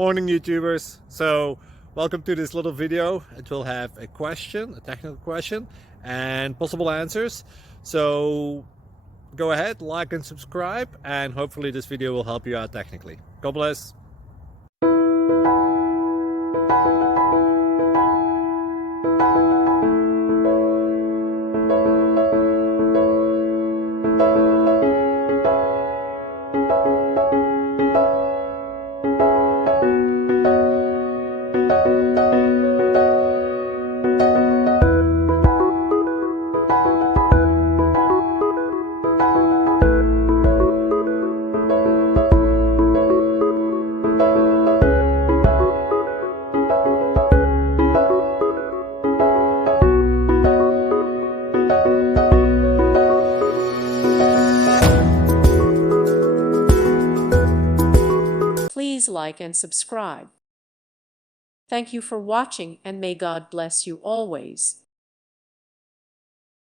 Morning YouTubers. So welcome to this little video. It will have a question, a technical question, and possible answers. So go ahead, like and subscribe, and hopefully this video will help you out technically. God bless. Please like and subscribe. Thank you for watching, and may God bless you always.